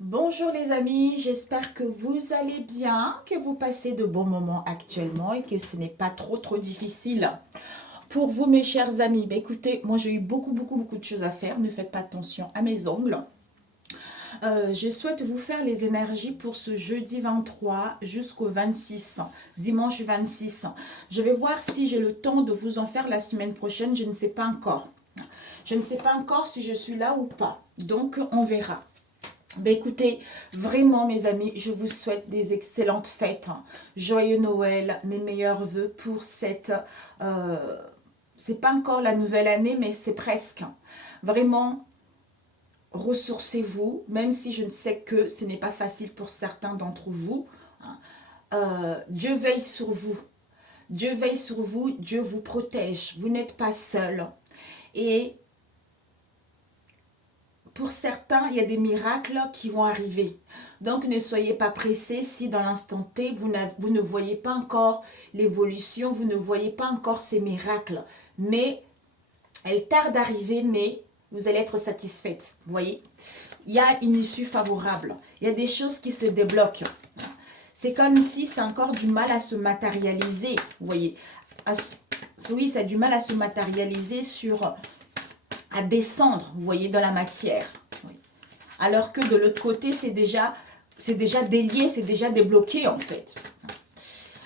Bonjour les amis, j'espère que vous allez bien, que vous passez de bons moments actuellement et que ce n'est pas trop difficile. Pour vous mes chers amis, écoutez, moi j'ai eu beaucoup de choses à faire, ne faites pas attention à mes ongles. Je souhaite vous faire les énergies pour ce jeudi 23 jusqu'au 26, dimanche 26. Je vais voir si j'ai le temps de vous en faire la semaine prochaine, je ne sais pas encore. Je ne sais pas encore si je suis là ou pas, donc on verra. Ben écoutez, vraiment mes amis, je vous souhaite des excellentes fêtes. Joyeux Noël, mes meilleurs voeux pour cette... c'est pas encore la nouvelle année, mais c'est presque. Vraiment, ressourcez-vous, même si je ne sais que ce n'est pas facile pour certains d'entre vous. Dieu veille sur vous. Dieu veille sur vous, Dieu vous protège. Vous n'êtes pas seul. Et pour certains, il y a des miracles qui vont arriver. Donc, ne soyez pas pressés si dans l'instant T, vous ne voyez pas encore l'évolution, vous ne voyez pas encore ces miracles. Mais elles tardent d'arriver, mais vous allez être satisfaite. Vous voyez, il y a une issue favorable. Il y a des choses qui se débloquent. C'est comme si ça a encore du mal à se matérialiser. Vous voyez, oui, ça a du mal à se matérialiser à descendre, vous voyez, dans la matière. Oui. Alors que de l'autre côté, c'est déjà délié, c'est déjà débloqué en fait.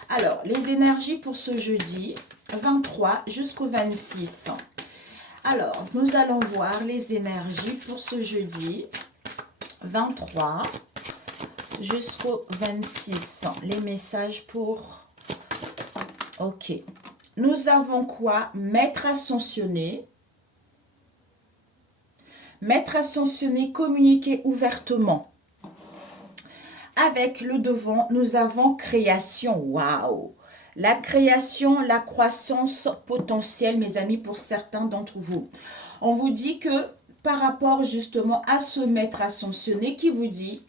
Alors, les énergies pour ce jeudi 23 jusqu'au 26. Alors, nous allons voir les énergies pour ce jeudi 23 jusqu'au 26. Les messages pour... Ok. Nous avons quoi? Maître ascensionné. Maître ascensionné, communiquer ouvertement. Avec le devant, nous avons création. Waouh! La création, la croissance potentielle, mes amis, pour certains d'entre vous. On vous dit que par rapport justement à ce maître ascensionné qui vous dit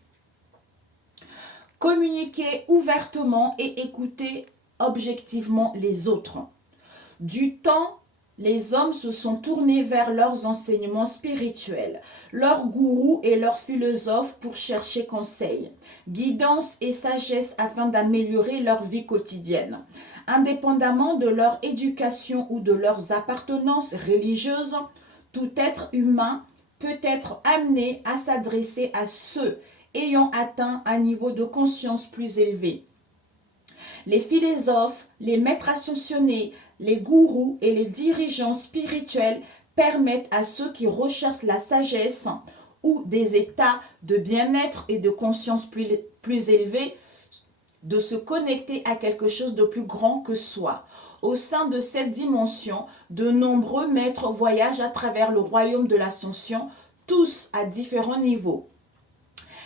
communiquer ouvertement et écouter objectivement les autres. Du temps, les hommes se sont tournés vers leurs enseignements spirituels, leurs gourous et leurs philosophes pour chercher conseil, guidance et sagesse afin d'améliorer leur vie quotidienne. Indépendamment de leur éducation ou de leurs appartenances religieuses, tout être humain peut être amené à s'adresser à ceux ayant atteint un niveau de conscience plus élevé. Les philosophes, les maîtres ascensionnés, les gourous et les dirigeants spirituels permettent à ceux qui recherchent la sagesse ou des états de bien-être et de conscience plus élevés de se connecter à quelque chose de plus grand que soi. Au sein de cette dimension, de nombreux maîtres voyagent à travers le royaume de l'ascension, tous à différents niveaux.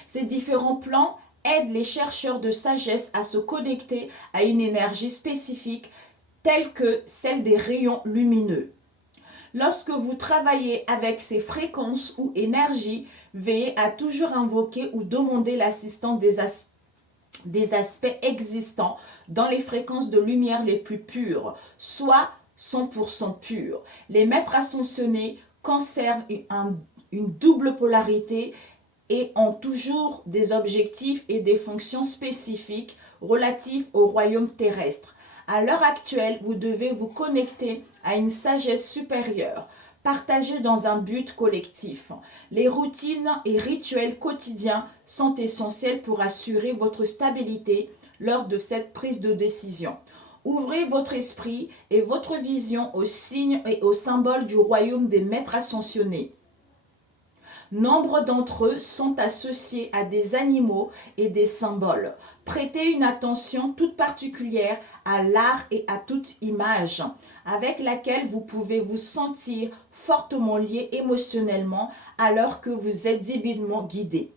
Ces différents plans aident les chercheurs de sagesse à se connecter à une énergie spécifique telle que celle des rayons lumineux. Lorsque vous travaillez avec ces fréquences ou énergies, veillez à toujours invoquer ou demander l'assistance des aspects existants dans les fréquences de lumière les plus pures, soit 100% pures. Les maîtres ascensionnés conservent une double polarité et ont toujours des objectifs et des fonctions spécifiques relatifs au royaume terrestre. À l'heure actuelle, vous devez vous connecter à une sagesse supérieure, partagée dans un but collectif. Les routines et rituels quotidiens sont essentiels pour assurer votre stabilité lors de cette prise de décision. Ouvrez votre esprit et votre vision aux signes et aux symboles du royaume des maîtres ascensionnés. Nombre d'entre eux sont associés à des animaux et des symboles. Prêtez une attention toute particulière à l'art et à toute image avec laquelle vous pouvez vous sentir fortement lié émotionnellement alors que vous êtes divinement guidé.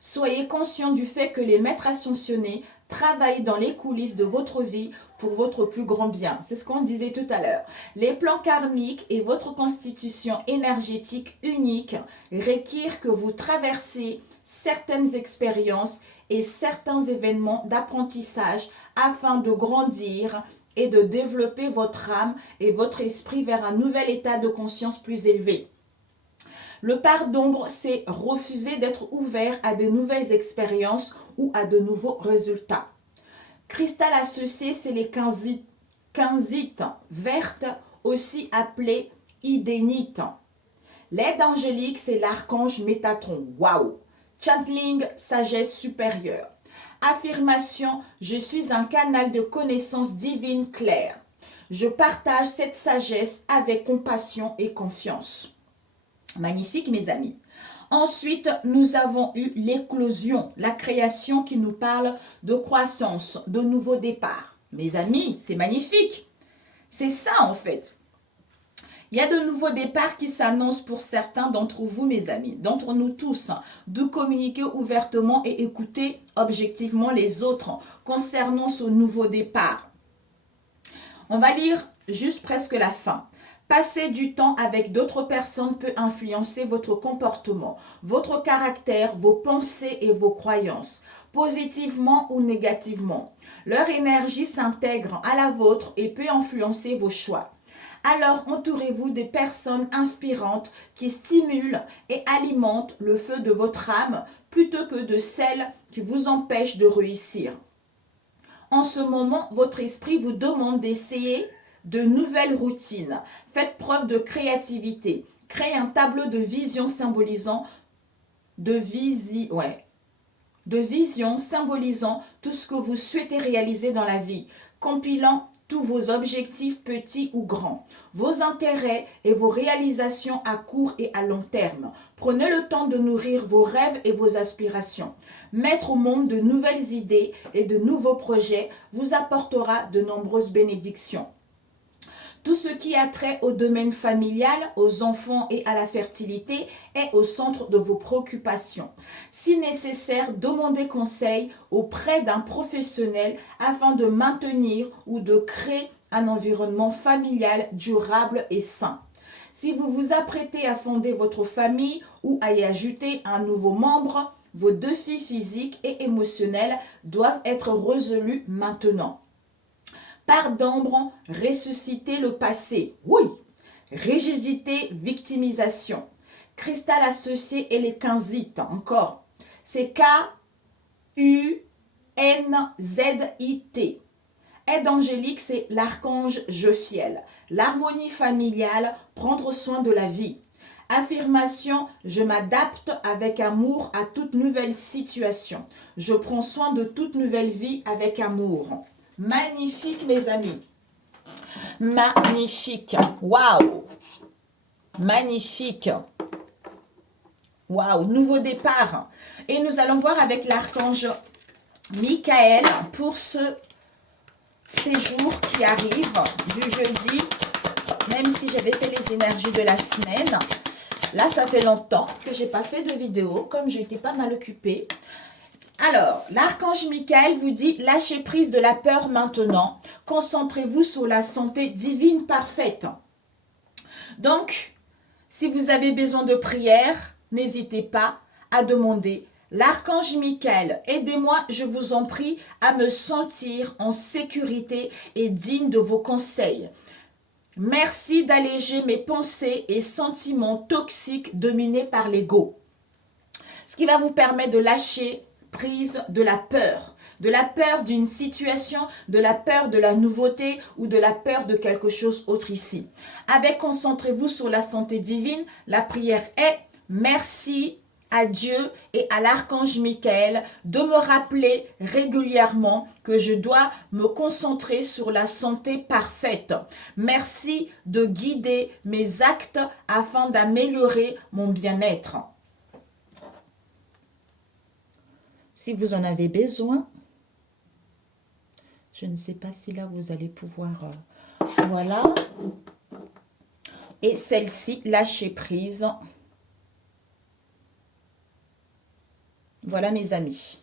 Soyez conscient du fait que les maîtres ascensionnés travaillent dans les coulisses de votre vie pour votre plus grand bien. C'est ce qu'on disait tout à l'heure. Les plans karmiques et votre constitution énergétique unique requièrent que vous traversiez certaines expériences et certains événements d'apprentissage afin de grandir et de développer votre âme et votre esprit vers un nouvel état de conscience plus élevé. Le part d'ombre, c'est refuser d'être ouvert à de nouvelles expériences ou à de nouveaux résultats. Cristal associé, c'est les quinzites vertes, aussi appelées idénites. L'aide angélique, c'est l'archange Métatron. Waouh! Channeling, sagesse supérieure. Affirmation, je suis un canal de connaissance divine claire. Je partage cette sagesse avec compassion et confiance. Magnifique, mes amis. Ensuite, nous avons eu l'éclosion, la création qui nous parle de croissance, de nouveau départ. Mes amis, c'est magnifique. C'est ça, en fait. Il y a de nouveaux départs qui s'annoncent pour certains d'entre vous, mes amis, d'entre nous tous, de communiquer ouvertement et écouter objectivement les autres concernant ce nouveau départ. On va lire juste presque la fin. Passer du temps avec d'autres personnes peut influencer votre comportement, votre caractère, vos pensées et vos croyances, positivement ou négativement. Leur énergie s'intègre à la vôtre et peut influencer vos choix. Alors entourez-vous des personnes inspirantes qui stimulent et alimentent le feu de votre âme plutôt que de celles qui vous empêchent de réussir. En ce moment, votre esprit vous demande d'essayer de nouvelles routines. Faites preuve de créativité. Créez un tableau de vision symbolisant symbolisant tout ce que vous souhaitez réaliser dans la vie, compilant tous vos objectifs petits ou grands, vos intérêts et vos réalisations à court et à long terme. Prenez le temps de nourrir vos rêves et vos aspirations. Mettre au monde de nouvelles idées et de nouveaux projets vous apportera de nombreuses bénédictions. Tout ce qui a trait au domaine familial, aux enfants et à la fertilité est au centre de vos préoccupations. Si nécessaire, demandez conseil auprès d'un professionnel afin de maintenir ou de créer un environnement familial durable et sain. Si vous vous apprêtez à fonder votre famille ou à y ajouter un nouveau membre, vos défis physiques et émotionnels doivent être résolus maintenant. Part d'ombre, ressusciter le passé. Oui. Rigidité, victimisation. Cristal associé et les quinzites. Encore. C'est K-U-N-Z-I-T. Aide angélique, c'est l'archange Jophiel. L'harmonie familiale, prendre soin de la vie. Affirmation, je m'adapte avec amour à toute nouvelle situation. Je prends soin de toute nouvelle vie avec amour. Magnifique, mes amis. Magnifique. Waouh. Magnifique. Waouh. Nouveau départ. Et nous allons voir avec l'archange Michael pour ce séjour qui arrive du jeudi. Même si j'avais fait les énergies de la semaine. Là, ça fait longtemps que je n'ai pas fait de vidéo, comme j'étais pas mal occupée. Alors, l'archange Michael vous dit, lâchez prise de la peur maintenant. Concentrez-vous sur la santé divine parfaite. Donc, si vous avez besoin de prière, n'hésitez pas à demander. L'archange Michael, aidez-moi, je vous en prie, à me sentir en sécurité et digne de vos conseils. Merci d'alléger mes pensées et sentiments toxiques dominés par l'ego. Ce qui va vous permettre de lâcher prise de la peur d'une situation, de la peur de la nouveauté ou de la peur de quelque chose autre ici. Avec concentrez-vous sur la santé divine, la prière est merci à Dieu et à l'archange Michael de me rappeler régulièrement que je dois me concentrer sur la santé parfaite. Merci de guider mes actes afin d'améliorer mon bien-être. Si vous en avez besoin, je ne sais pas si là vous allez pouvoir, voilà. Et celle-ci, lâcher prise. Voilà mes amis.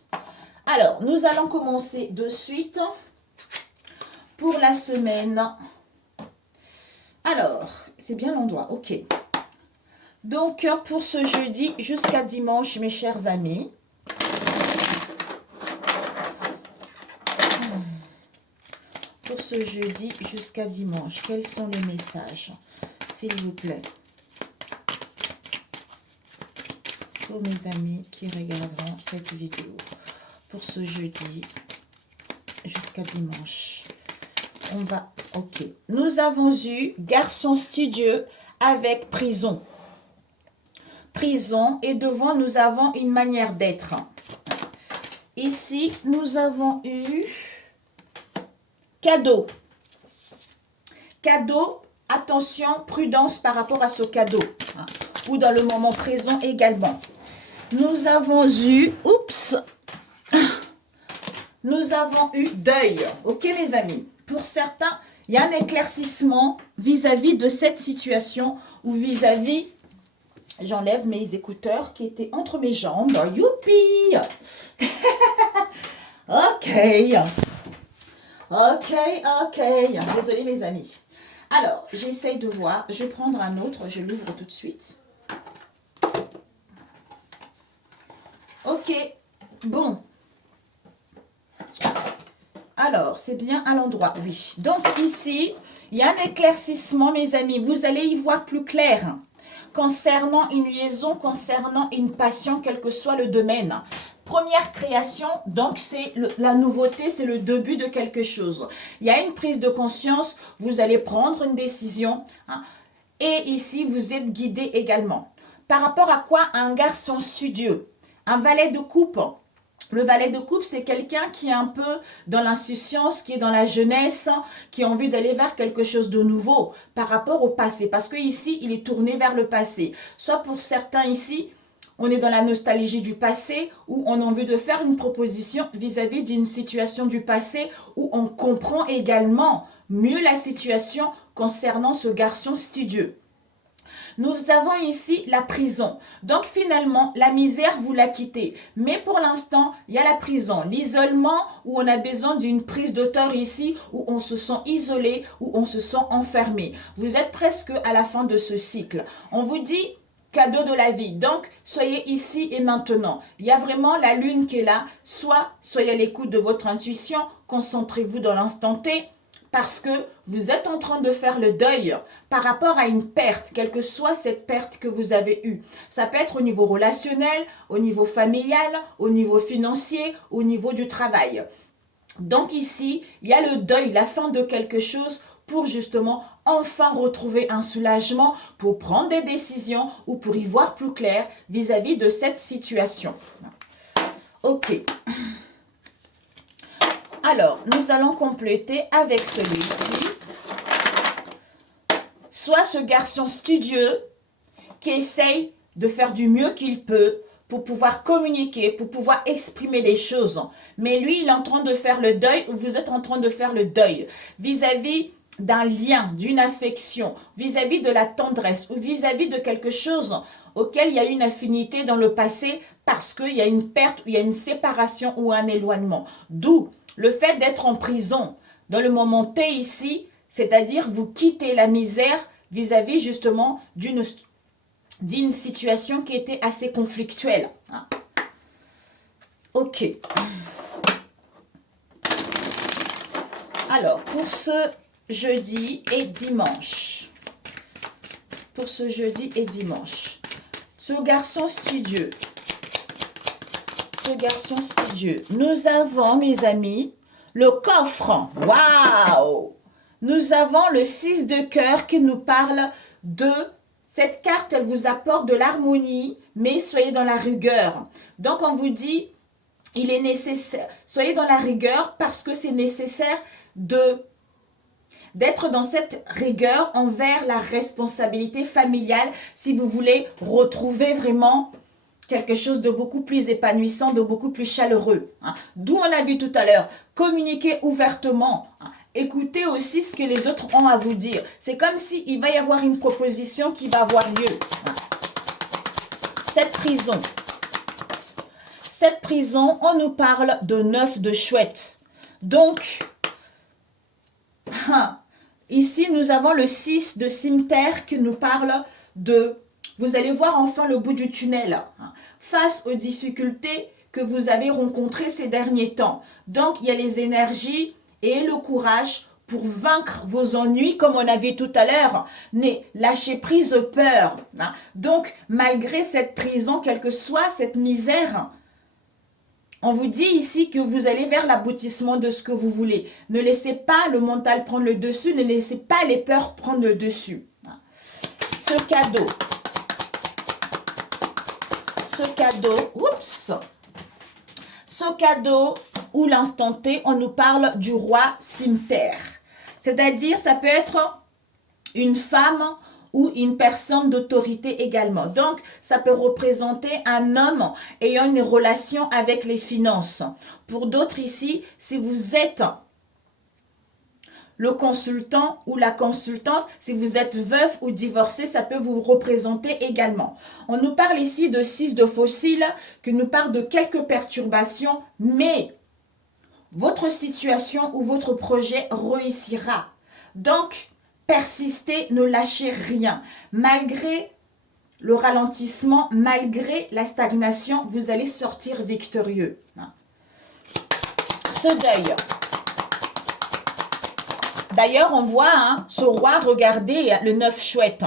Alors, nous allons commencer de suite pour la semaine. Alors, c'est bien l'endroit, ok. Donc, pour ce jeudi jusqu'à dimanche, mes chers amis. Pour ce jeudi jusqu'à dimanche, quels sont les messages, s'il vous plaît? pour mes amis qui regarderont cette vidéo pour ce jeudi jusqu'à dimanche. On va, ok. Nous avons eu garçon studieux avec prison. Prison, et devant nous avons une manière d'être. Ici, nous avons eu cadeau. Cadeau, attention, prudence par rapport à ce cadeau. Ou dans le moment présent également. Nous avons eu, oups, nous avons eu deuil. Ok mes amis, pour certains, il y a un éclaircissement vis-à-vis de cette situation ou vis-à-vis, j'enlève mes écouteurs qui étaient entre mes jambes. Youpi. Ok. Désolée mes amis. Alors, j'essaye de voir. Je vais prendre un autre, je l'ouvre tout de suite. Ok, bon. Alors, c'est bien à l'endroit, oui. Donc ici, il y a un éclaircissement, mes amis. Vous allez y voir plus clair concernant une liaison, concernant une passion, quel que soit le domaine. Première création, donc c'est la nouveauté, c'est le début de quelque chose. Il y a une prise de conscience, vous allez prendre une décision. Et ici, vous êtes guidé également. Par rapport à quoi? Un garçon studieux. Un valet de coupe. Le valet de coupe, c'est quelqu'un qui est un peu dans l'insouciance, qui est dans la jeunesse, qui a envie d'aller vers quelque chose de nouveau par rapport au passé. Parce que ici, il est tourné vers le passé. Soit pour certains ici, on est dans la nostalgie du passé ou on a envie de faire une proposition vis-à-vis d'une situation du passé où on comprend également mieux la situation concernant ce garçon studieux. Nous avons ici la prison. Donc finalement, la misère, vous la quittez. Mais pour l'instant, il y a la prison. L'isolement où on a besoin d'une prise d'auteur ici, où on se sent isolé, où on se sent enfermé. Vous êtes presque à la fin de ce cycle. On vous dit cadeau de la vie. Donc, soyez ici et maintenant. Il y a vraiment la lune qui est là. Soit soyez à l'écoute de votre intuition, concentrez-vous dans l'instant T, parce que vous êtes en train de faire le deuil par rapport à une perte, quelle que soit cette perte que vous avez eue. Ça peut être au niveau relationnel, au niveau familial, au niveau financier, au niveau du travail. Donc ici, il y a le deuil, la fin de quelque chose pour justement enfin retrouver un soulagement, pour prendre des décisions ou pour y voir plus clair vis-à-vis de cette situation. Ok. Alors, nous allons compléter avec celui-ci. Soit ce garçon studieux qui essaye de faire du mieux qu'il peut pour pouvoir communiquer, pour pouvoir exprimer les choses. Mais lui, il est en train de faire le deuil ou vous êtes en train de faire le deuil vis-à-vis d'un lien, d'une affection, vis-à-vis de la tendresse ou vis-à-vis de quelque chose auquel il y a une affinité dans le passé parce qu'il y a une perte, ou il y a une séparation ou un éloignement. D'où le fait d'être en prison, dans le moment T ici, c'est-à-dire vous quittez la misère vis-à-vis justement d'une situation qui était assez conflictuelle. Ok. Alors, pour ce jeudi et dimanche. Pour ce jeudi et dimanche. Ce garçon studieux. Nous avons, mes amis, le coffre. Waouh! Nous avons le 6 de cœur qui nous parle de... Cette carte, elle vous apporte de l'harmonie, mais soyez dans la rigueur. Donc, on vous dit, il est nécessaire, soyez dans la rigueur parce que c'est nécessaire d'être dans cette rigueur envers la responsabilité familiale si vous voulez retrouver vraiment quelque chose de beaucoup plus épanouissant, de beaucoup plus chaleureux. D'où on a vu tout à l'heure, communiquer ouvertement. Écoutez aussi ce que les autres ont à vous dire. C'est comme s'il va y avoir une proposition qui va avoir lieu. Cette prison, on nous parle de 9 de chouette. Donc, ici, nous avons le 6 de cimetière qui nous parle de... Vous allez voir enfin le bout du tunnel face aux difficultés que vous avez rencontrées ces derniers temps. Donc, il y a les énergies et le courage pour vaincre vos ennuis, comme on a vu tout à l'heure. Mais lâchez prise peur. Hein. Donc, malgré cette prison, quelle que soit cette misère, on vous dit ici que vous allez vers l'aboutissement de ce que vous voulez. Ne laissez pas le mental prendre le dessus, ne laissez pas les peurs prendre le dessus. Ce cadeau, oups, ce cadeau où l'instant T, on nous parle du roi cimeterre. C'est-à-dire, ça peut être une femme ou une personne d'autorité également. Donc, ça peut représenter un homme ayant une relation avec les finances. Pour d'autres ici, si vous êtes le consultant ou la consultante, si vous êtes veuf ou divorcé, ça peut vous représenter également. On nous parle ici de 6 de fossiles, qui nous parle de quelques perturbations, mais votre situation ou votre projet réussira. Donc, persistez, ne lâchez rien. Malgré le ralentissement, malgré la stagnation, vous allez sortir victorieux. Ce deuil. D'ailleurs, on voit ce roi, regardez le 9 chouette.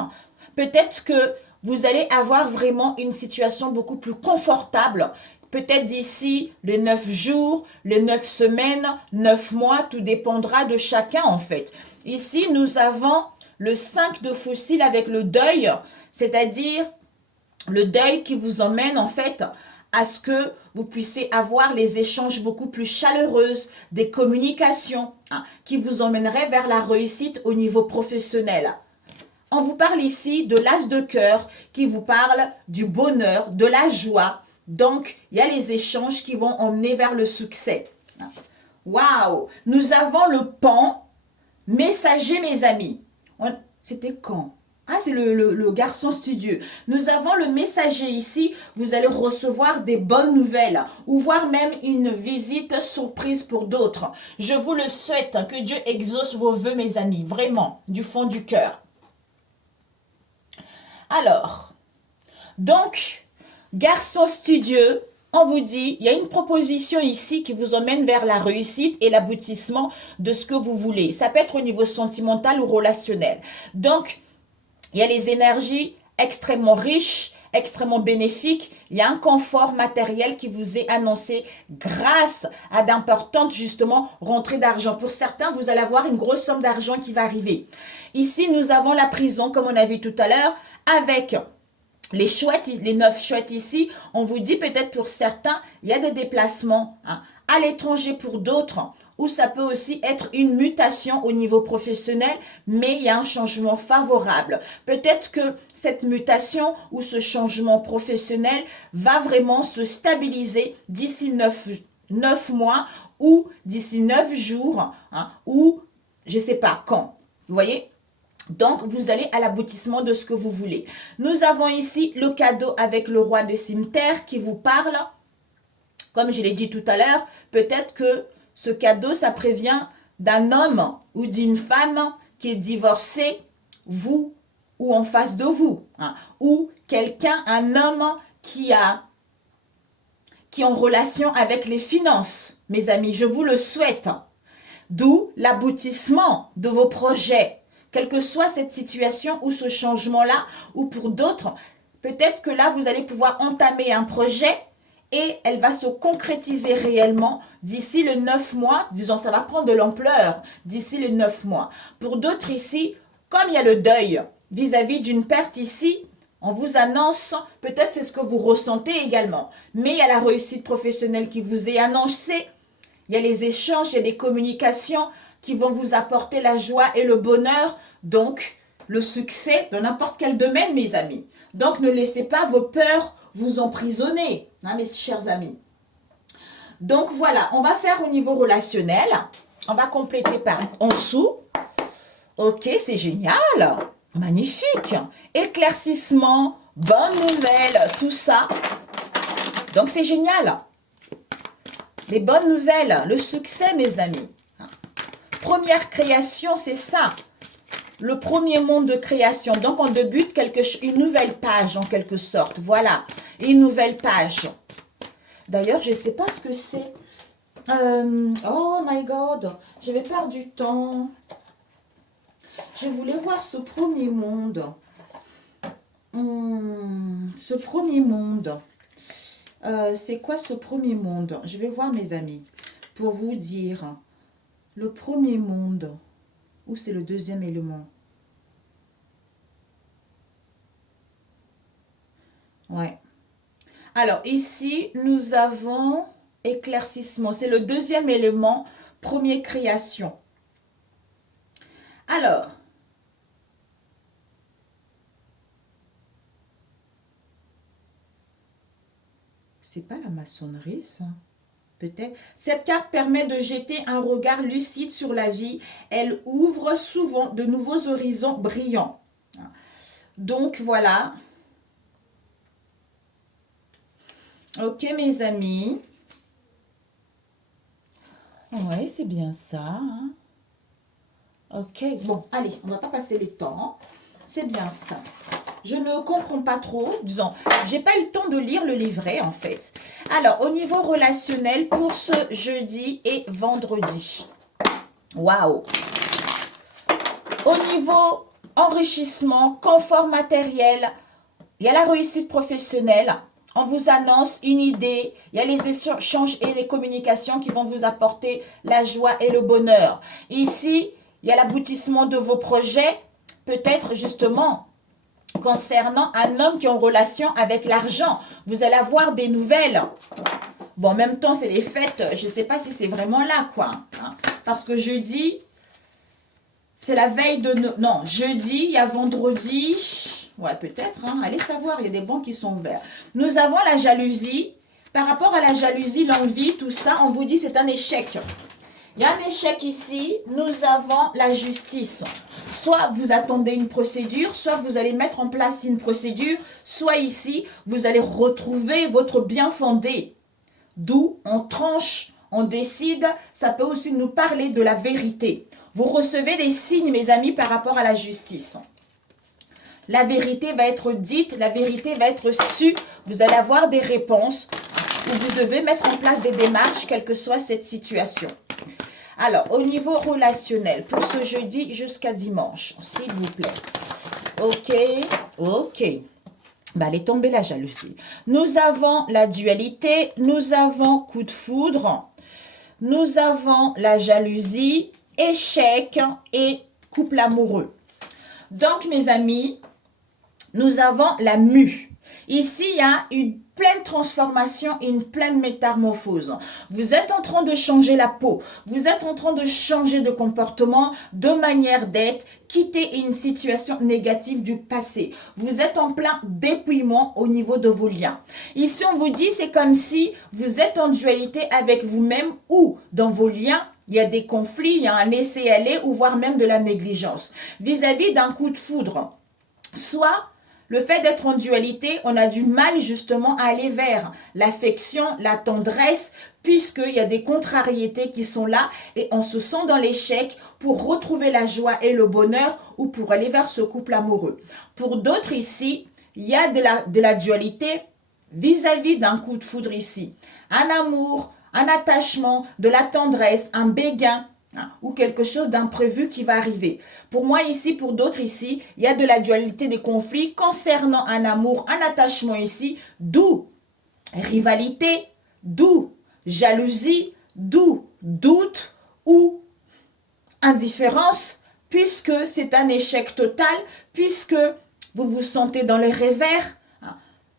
Peut-être que vous allez avoir vraiment une situation beaucoup plus confortable. Peut-être d'ici les 9 jours, les 9 semaines, 9 mois, tout dépendra de chacun en fait. Ici, nous avons le 5 de fossiles avec le deuil, c'est-à-dire le deuil qui vous emmène en fait à ce que vous puissiez avoir les échanges beaucoup plus chaleureuses, des communications qui vous emmèneraient vers la réussite au niveau professionnel. On vous parle ici de l'as de cœur qui vous parle du bonheur, de la joie. Donc, il y a les échanges qui vont emmener vers le succès. Waouh! Nous avons le pan messager, mes amis. C'était quand? Ah, c'est le garçon studieux. Nous avons le messager ici. Vous allez recevoir des bonnes nouvelles ou voire même une visite surprise pour d'autres. Je vous le souhaite, que Dieu exauce vos vœux, mes amis. Vraiment, du fond du cœur. Alors, donc, garçon studieux, on vous dit, il y a une proposition ici qui vous emmène vers la réussite et l'aboutissement de ce que vous voulez. Ça peut être au niveau sentimental ou relationnel. Donc, il y a les énergies extrêmement riches, extrêmement bénéfiques. Il y a un confort matériel qui vous est annoncé grâce à d'importantes, justement, rentrées d'argent. Pour certains, vous allez avoir une grosse somme d'argent qui va arriver. Ici, nous avons la prison, comme on a vu tout à l'heure, avec les chouettes, les 9 chouettes ici. On vous dit peut-être pour certains, il y a des déplacements à l'étranger pour d'autres, ou ça peut aussi être une mutation au niveau professionnel, mais il y a un changement favorable. Peut-être que cette mutation ou ce changement professionnel va vraiment se stabiliser d'ici 9 mois ou d'ici 9 jours, ou je ne sais pas quand. Vous voyez ? Donc, vous allez à l'aboutissement de ce que vous voulez. Nous avons ici le cadeau avec le roi de cimeterre qui vous parle. Comme je l'ai dit tout à l'heure, peut-être que ce cadeau, ça prévient d'un homme ou d'une femme qui est divorcé, vous ou en face de vous. Ou quelqu'un, un homme qui est en relation avec les finances. Mes amis, je vous le souhaite. D'où l'aboutissement de vos projets. Quelle que soit cette situation ou ce changement-là, ou pour d'autres, peut-être que là, vous allez pouvoir entamer un projet et elle va se concrétiser réellement d'ici les 9 mois. Disons, ça va prendre de l'ampleur d'ici les 9 mois. Pour d'autres ici, comme il y a le deuil vis-à-vis d'une perte ici, on vous annonce, peut-être c'est ce que vous ressentez également, mais il y a la réussite professionnelle qui vous est annoncée. Il y a les échanges, il y a des communications qui vont vous apporter la joie et le bonheur, donc le succès dans n'importe quel domaine, mes amis. Donc, ne laissez pas vos peurs vous emprisonner, mes chers amis. Donc, voilà, on va faire au niveau relationnel. On va compléter par en dessous. Ok, c'est génial. Magnifique. Éclaircissement, bonne nouvelle, tout ça. Donc, c'est génial. Les bonnes nouvelles, le succès, mes amis. Première création, c'est ça. Le premier monde de création. Donc, on débute une nouvelle page, en quelque sorte. Voilà, une nouvelle page. D'ailleurs, je ne sais pas ce que c'est. Oh my God, je vais perdre du temps. Je voulais voir ce premier monde. Ce premier monde. C'est quoi ce premier monde? Je vais voir mes amis pour vous dire. Le premier monde. Ou c'est le deuxième élément? Ouais. Alors ici, nous avons éclaircissement. C'est le deuxième élément, premier création. Alors, c'est pas la maçonnerie, ça? Peut-être. Cette carte permet de jeter un regard lucide sur la vie. Elle ouvre souvent de nouveaux horizons brillants. Donc, voilà. Ok, mes amis. Oui, c'est bien ça. Hein. Ok, bon, allez, on ne va pas passer le temps. C'est bien ça. Je ne comprends pas trop, disons, j'ai pas eu le temps de lire le livret en fait. Alors, au niveau relationnel, pour ce jeudi et vendredi. Waouh! Au niveau enrichissement, confort matériel, il y a la réussite professionnelle. On vous annonce une idée, il y a les échanges et les communications qui vont vous apporter la joie et le bonheur. Ici, il y a l'aboutissement de vos projets, peut-être justement concernant un homme qui est en relation avec l'argent. Vous allez avoir des nouvelles. Bon, en même temps, c'est les fêtes. Je ne sais pas si c'est vraiment là, quoi. Hein. Parce que jeudi, c'est la veille de... Non, jeudi, il y a vendredi. Ouais, peut-être. Hein. Allez savoir, il y a des bancs qui sont ouverts. Nous avons la jalousie. Par rapport à la jalousie, l'envie, tout ça, on vous dit c'est un échec. Il y a un échec ici. Nous avons la justice. Soit vous attendez une procédure, soit vous allez mettre en place une procédure, soit ici, vous allez retrouver votre bien fondé. D'où on tranche, on décide, ça peut aussi nous parler de la vérité. Vous recevez des signes, mes amis, par rapport à la justice. La vérité va être dite, la vérité va être sue, vous allez avoir des réponses où vous devez mettre en place des démarches, quelle que soit cette situation. Alors, au niveau relationnel, pour ce jeudi jusqu'à dimanche, s'il vous plaît. Ok. Bah, elle est tombée la jalousie. Nous avons la dualité, nous avons coup de foudre, nous avons la jalousie, échec et couple amoureux. Donc, mes amis, nous avons la mue. Ici, il y a une pleine transformation et une pleine métamorphose. Vous êtes en train de changer la peau. Vous êtes en train de changer de comportement, de manière d'être, quitter une situation négative du passé. Vous êtes en plein dépouillement au niveau de vos liens. Ici, on vous dit, c'est comme si vous êtes en dualité avec vous-même ou dans vos liens, il y a des conflits, il y a un laisser-aller ou voire même de la négligence. Vis-à-vis d'un coup de foudre. Soit le fait d'être en dualité, on a du mal justement à aller vers l'affection, la tendresse, puisqu'il y a des contrariétés qui sont là et on se sent dans l'échec pour retrouver la joie et le bonheur ou pour aller vers ce couple amoureux. Pour d'autres ici, il y a de la dualité vis-à-vis d'un coup de foudre ici. Un amour, un attachement, de la tendresse, un béguin, ou quelque chose d'imprévu qui va arriver. Pour moi ici, pour d'autres ici, il y a de la dualité des conflits concernant un amour, un attachement ici, d'où rivalité, d'où jalousie, d'où doute ou indifférence, puisque c'est un échec total, puisque vous vous sentez dans le revers,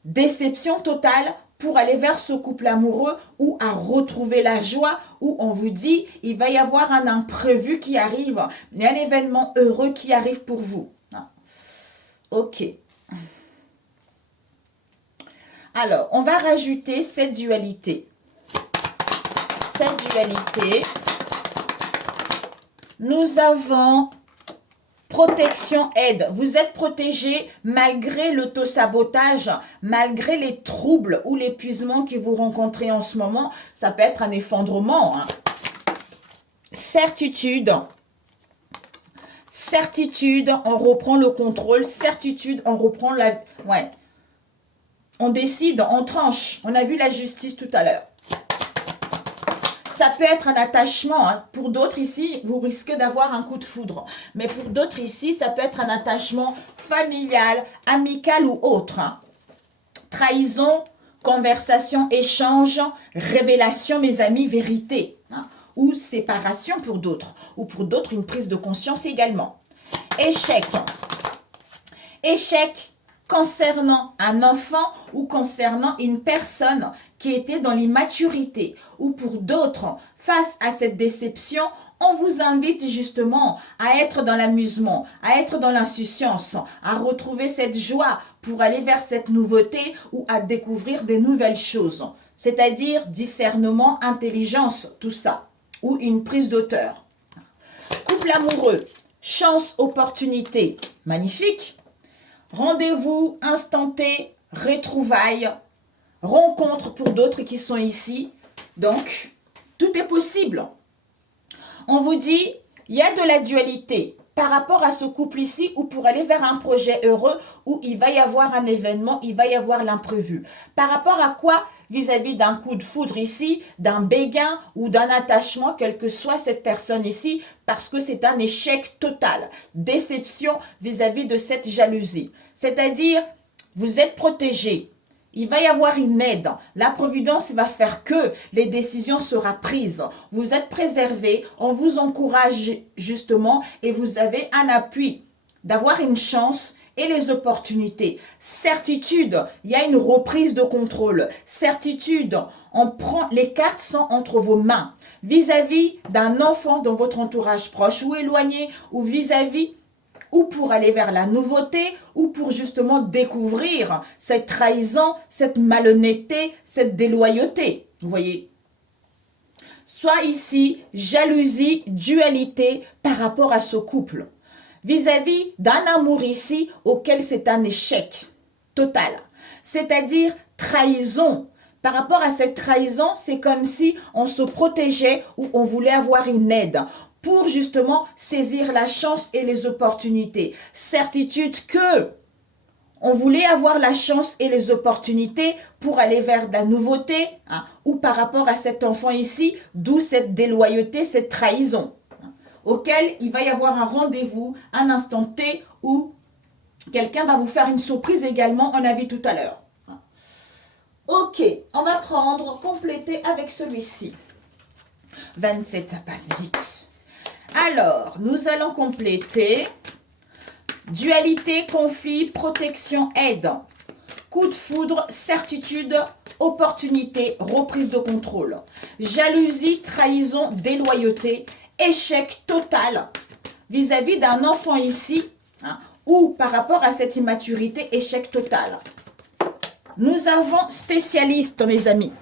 déception totale, pour aller vers ce couple amoureux ou à retrouver la joie où on vous dit il va y avoir un imprévu qui arrive, il y a un événement heureux qui arrive pour vous. Ok. Alors, on va rajouter cette dualité. Cette dualité, nous avons protection, aide. Vous êtes protégé malgré l'autosabotage, malgré les troubles ou l'épuisement que vous rencontrez en ce moment. Ça peut être un effondrement. Hein. Certitude. Certitude, on reprend le contrôle. Certitude, on reprend la... Ouais. On décide, on tranche. On a vu la justice tout à l'heure. ça peut être un attachement. Hein. Pour d'autres ici, vous risquez d'avoir un coup de foudre. Mais pour d'autres ici, ça peut être un attachement familial, amical ou autre. Hein. Trahison, conversation, échange, révélation, mes amis, vérité. Hein. Ou séparation pour d'autres. Ou pour d'autres, une prise de conscience également. Échec. Échec concernant un enfant ou concernant une personne qui était dans l'immaturité. Ou pour d'autres, face à cette déception, on vous invite justement à être dans l'amusement, à être dans l'insouciance, à retrouver cette joie pour aller vers cette nouveauté ou à découvrir des nouvelles choses. C'est-à-dire discernement, intelligence, tout ça. Ou une prise d'auteur. Couple amoureux, chance, opportunité, magnifique. Rendez-vous instanté, retrouvailles, rencontres pour d'autres qui sont ici. Donc, tout est possible. On vous dit, il y a de la dualité par rapport à ce couple ici ou pour aller vers un projet heureux où il va y avoir un événement, il va y avoir l'imprévu. Par rapport à quoi? Vis-à-vis d'un coup de foudre ici, d'un béguin ou d'un attachement, quelle que soit cette personne ici, parce que c'est un échec total. Déception vis-à-vis de cette jalousie. C'est-à-dire, vous êtes protégé. Il va y avoir une aide. La providence va faire que les décisions seront prises. Vous êtes préservé, on vous encourage justement et vous avez un appui d'avoir une chance et les opportunités. Certitude, il y a une reprise de contrôle. Certitude, les cartes sont entre vos mains. Vis-à-vis d'un enfant dans votre entourage proche ou éloigné ou vis-à-vis ou pour aller vers la nouveauté, ou pour justement découvrir cette trahison, cette malhonnêteté, cette déloyauté. Vous voyez? Soit ici, jalousie, dualité par rapport à ce couple. Vis-à-vis d'un amour ici auquel c'est un échec total. C'est-à-dire trahison. Par rapport à cette trahison, c'est comme si on se protégeait ou on voulait avoir une aide pour justement saisir la chance et les opportunités. Certitude que on voulait avoir la chance et les opportunités pour aller vers de la nouveauté, hein, ou par rapport à cet enfant ici, d'où cette déloyauté, cette trahison, hein, auquel il va y avoir un rendez-vous, un instant T, où quelqu'un va vous faire une surprise également, on a vu tout à l'heure. Ok, on va compléter avec celui-ci. 27, ça passe vite. Alors, nous allons compléter dualité, conflit, protection, aide, coup de foudre, certitude, opportunité, reprise de contrôle, jalousie, trahison, déloyauté, échec total vis-à-vis d'un enfant ici, hein, ou par rapport à cette immaturité, échec total. Nous avons spécialistes, mes amis.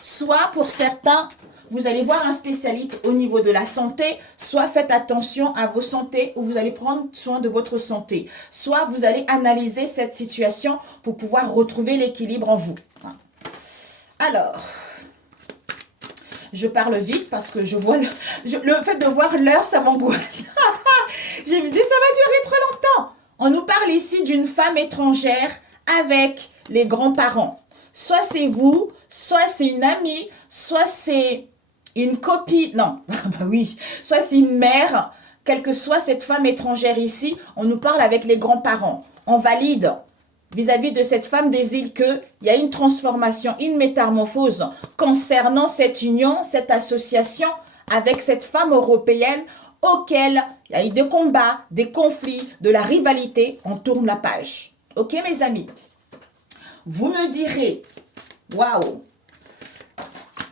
Soit pour certains, vous allez voir un spécialiste au niveau de la santé, soit faites attention à vos santé ou vous allez prendre soin de votre santé. Soit vous allez analyser cette situation pour pouvoir retrouver l'équilibre en vous. Alors, je parle vite parce que je vois le fait de voir l'heure, ça m'angoisse. Je me dis, ça va durer trop longtemps. On nous parle ici d'une femme étrangère avec les grands-parents. Soit c'est vous, soit c'est une amie, soit c'est une copine, non, bah oui, soit c'est une mère, quelle que soit cette femme étrangère ici, on nous parle avec les grands-parents. On valide vis-à-vis de cette femme des îles qu'il y a une transformation, une métamorphose concernant cette union, cette association avec cette femme européenne auquel il y a eu des combats, des conflits, de la rivalité. On tourne la page. Ok, mes amis? Vous me direz, waouh,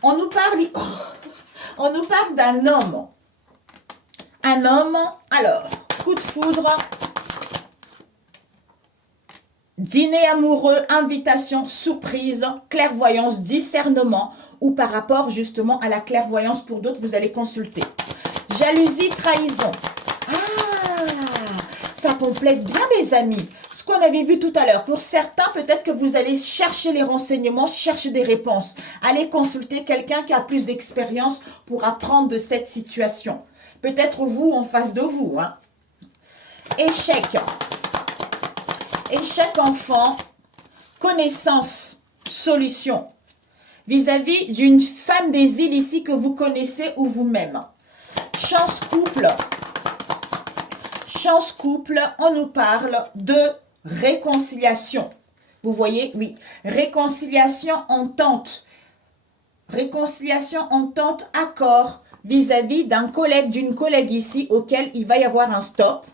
on nous parle d'un homme. Un homme, alors, coup de foudre, dîner amoureux, invitation, surprise, clairvoyance, discernement, ou par rapport justement à la clairvoyance pour d'autres, vous allez consulter. Jalousie, trahison. Ah, ça complète bien, mes amis, ce qu'on avait vu tout à l'heure. Pour certains, peut-être que vous allez chercher les renseignements, chercher des réponses. Allez consulter quelqu'un qui a plus d'expérience pour apprendre de cette situation. Peut-être vous en face de vous. Hein. Échec. Échec enfant. Connaissance. Solution. vis-à-vis d'une femme des îles ici que vous connaissez ou vous-même. Chance couple, on nous parle de réconciliation. Vous voyez, oui, réconciliation, entente, accord vis-à-vis d'un collègue, d'une collègue ici auquel il va y avoir un stop.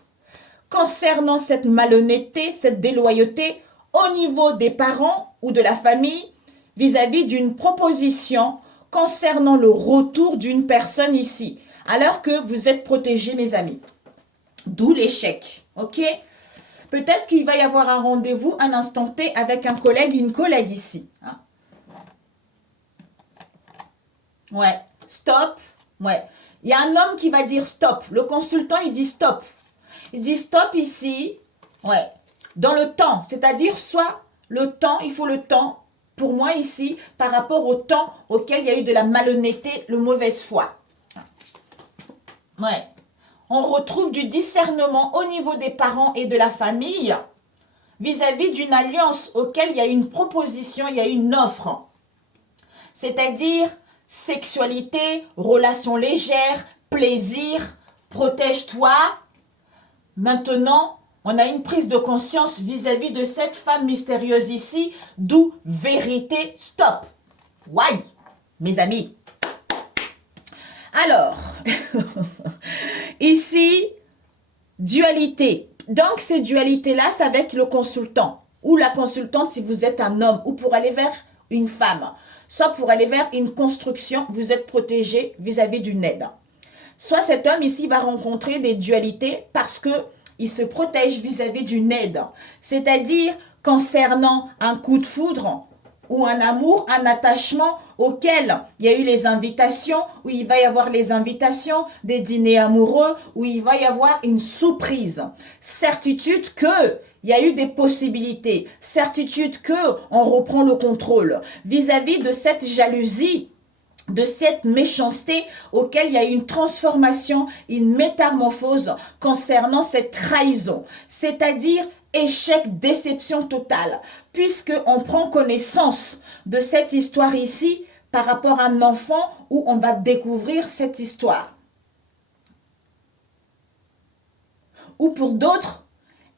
Concernant cette malhonnêteté, cette déloyauté au niveau des parents ou de la famille vis-à-vis d'une proposition concernant le retour d'une personne ici, alors que vous êtes protégés, mes amis. D'où l'échec, ok? Peut-être qu'il va y avoir un rendez-vous, un instant T avec un collègue, une collègue ici. Hein? Ouais, stop, ouais. Il y a un homme qui va dire stop. Le consultant, il dit stop. Il dit stop ici, ouais, dans le temps. C'est-à-dire, soit le temps, il faut le temps, pour moi ici, par rapport au temps auquel il y a eu de la malhonnêteté, le mauvaise foi. Ouais. On retrouve du discernement au niveau des parents et de la famille vis-à-vis d'une alliance auquel il y a une proposition, il y a une offre. C'est-à-dire sexualité, relations légères, plaisir, protège-toi. Maintenant, on a une prise de conscience vis-à-vis de cette femme mystérieuse ici, d'où vérité, stop. Why, mes amis? Alors, ici, dualité. Donc, ces dualités-là, c'est avec le consultant ou la consultante si vous êtes un homme ou pour aller vers une femme. Soit pour aller vers une construction, vous êtes protégé vis-à-vis d'une aide. Soit cet homme ici va rencontrer des dualités parce que il se protège vis-à-vis d'une aide. C'est-à-dire concernant un coup de foudre ou un amour, un attachement auquel il y a eu les invitations, où il va y avoir les invitations, des dîners amoureux, où il va y avoir une surprise. Certitude que il y a eu des possibilités. Certitude que on reprend le contrôle. Vis-à-vis de cette jalousie, de cette méchanceté auquel il y a une transformation, une métamorphose concernant cette trahison. C'est-à-dire échec, déception totale, puisqu'on prend connaissance de cette histoire ici par rapport à un enfant où on va découvrir cette histoire. Ou pour d'autres,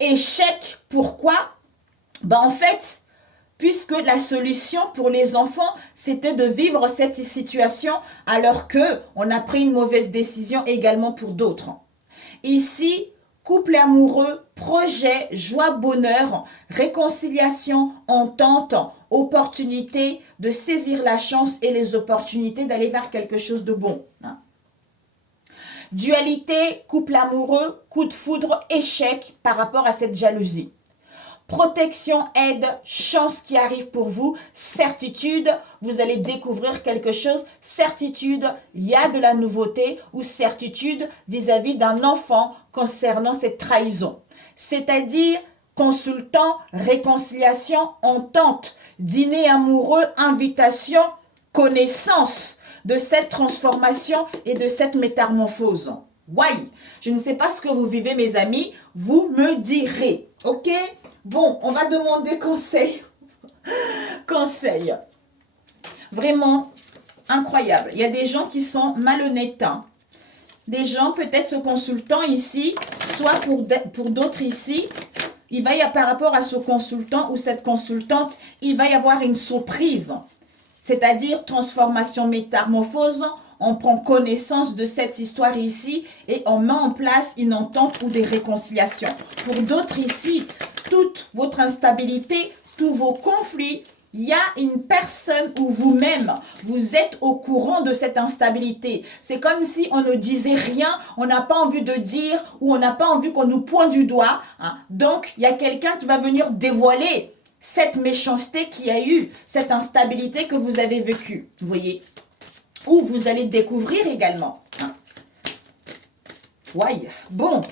échec, pourquoi? En fait, puisque la solution pour les enfants, c'était de vivre cette situation alors qu'on a pris une mauvaise décision également pour d'autres. Ici, couple amoureux, projet, joie, bonheur, réconciliation, entente, opportunité de saisir la chance et les opportunités d'aller vers quelque chose de bon. Dualité, couple amoureux, coup de foudre, échec par rapport à cette jalousie. Protection, aide, chance qui arrive pour vous, certitude, vous allez découvrir quelque chose, certitude, il y a de la nouveauté ou certitude vis-à-vis d'un enfant concernant cette trahison. C'est-à-dire consultant, réconciliation, entente, dîner amoureux, invitation, connaissance de cette transformation et de cette métamorphose. Why? Je ne sais pas ce que vous vivez, mes amis, vous me direz, ok? Bon, on va demander conseil. Conseil. Vraiment incroyable. Il y a des gens qui sont malhonnêtes. Hein. Des gens, peut-être ce consultant ici, soit pour d'autres ici, il va y avoir par rapport à ce consultant ou cette consultante, il va y avoir une surprise. C'est-à-dire transformation, métamorphose. On prend connaissance de cette histoire ici et on met en place une entente ou des réconciliations. Pour d'autres ici, toute votre instabilité, tous vos conflits, il y a une personne ou vous-même, vous êtes au courant de cette instabilité. C'est comme si on ne disait rien, on n'a pas envie de dire ou on n'a pas envie qu'on nous pointe du doigt. Hein. Donc, il y a quelqu'un qui va venir dévoiler cette méchanceté qu'il y a eu, cette instabilité que vous avez vécue. Vous voyez? Ou vous allez découvrir également. Hein. Ouais. Bon.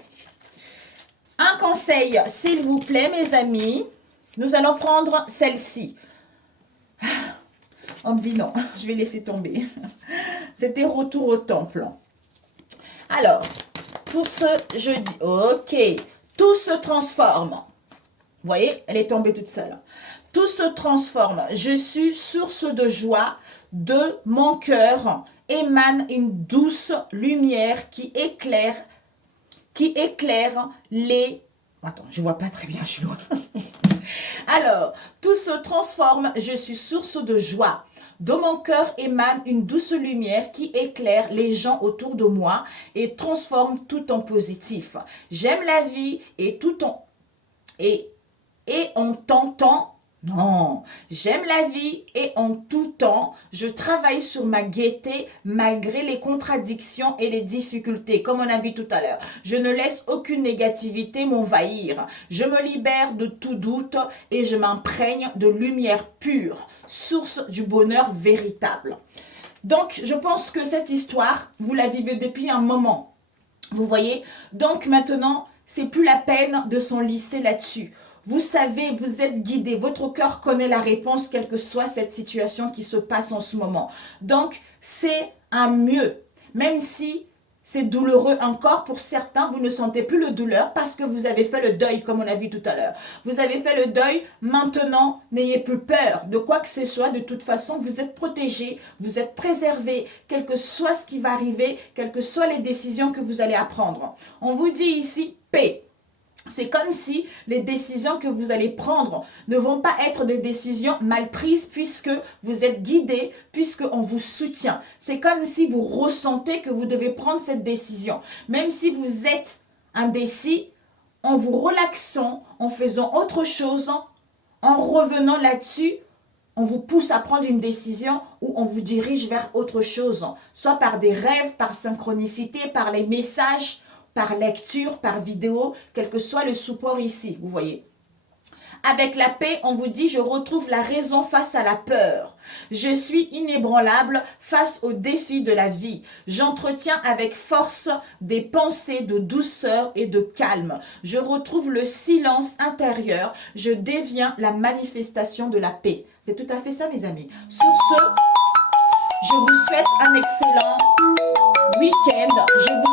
Un conseil, s'il vous plaît, mes amis. Nous allons prendre celle-ci. On me dit non, je vais laisser tomber. C'était retour au temple. Alors, pour ce jeudi, ok, tout se transforme. Vous voyez, elle est tombée toute seule. Tout se transforme. Je suis source de joie. De mon cœur émane une douce lumière qui éclaire les... Attends, je vois pas très bien, je suis loin. Alors, tout se transforme, je suis source de joie. De mon cœur émane une douce lumière qui éclaire les gens autour de moi et transforme tout en positif. J'aime la vie et en temps. Non, j'aime la vie et en tout temps, je travaille sur ma gaieté malgré les contradictions et les difficultés, comme on a vu tout à l'heure. Je ne laisse aucune négativité m'envahir. Je me libère de tout doute et je m'imprègne de lumière pure, source du bonheur véritable. Donc, je pense que cette histoire, vous la vivez depuis un moment. Vous voyez? Donc maintenant, c'est plus la peine de s'enlisser là-dessus. Vous savez, vous êtes guidé, votre cœur connaît la réponse, quelle que soit cette situation qui se passe en ce moment. Donc, c'est un mieux, même si c'est douloureux encore pour certains, vous ne sentez plus le douleur parce que vous avez fait le deuil, comme on a vu tout à l'heure. Vous avez fait le deuil, maintenant, n'ayez plus peur de quoi que ce soit. De toute façon, vous êtes protégé, vous êtes préservé, quel que soit ce qui va arriver, quelles que soient les décisions que vous allez apprendre. On vous dit ici, paix. C'est comme si les décisions que vous allez prendre ne vont pas être des décisions mal prises puisque vous êtes guidé, puisqu'on vous soutient. C'est comme si vous ressentez que vous devez prendre cette décision. Même si vous êtes indécis, en vous relaxant, en faisant autre chose, en revenant là-dessus, on vous pousse à prendre une décision ou on vous dirige vers autre chose. Soit par des rêves, par synchronicité, par les messages, par lecture, par vidéo, quel que soit le support ici, vous voyez. Avec la paix, on vous dit, je retrouve la raison face à la peur. Je suis inébranlable face aux défis de la vie. J'entretiens avec force des pensées de douceur et de calme. Je retrouve le silence intérieur. Je deviens la manifestation de la paix. C'est tout à fait ça, mes amis. Sur ce, je vous souhaite un excellent week-end. Je vous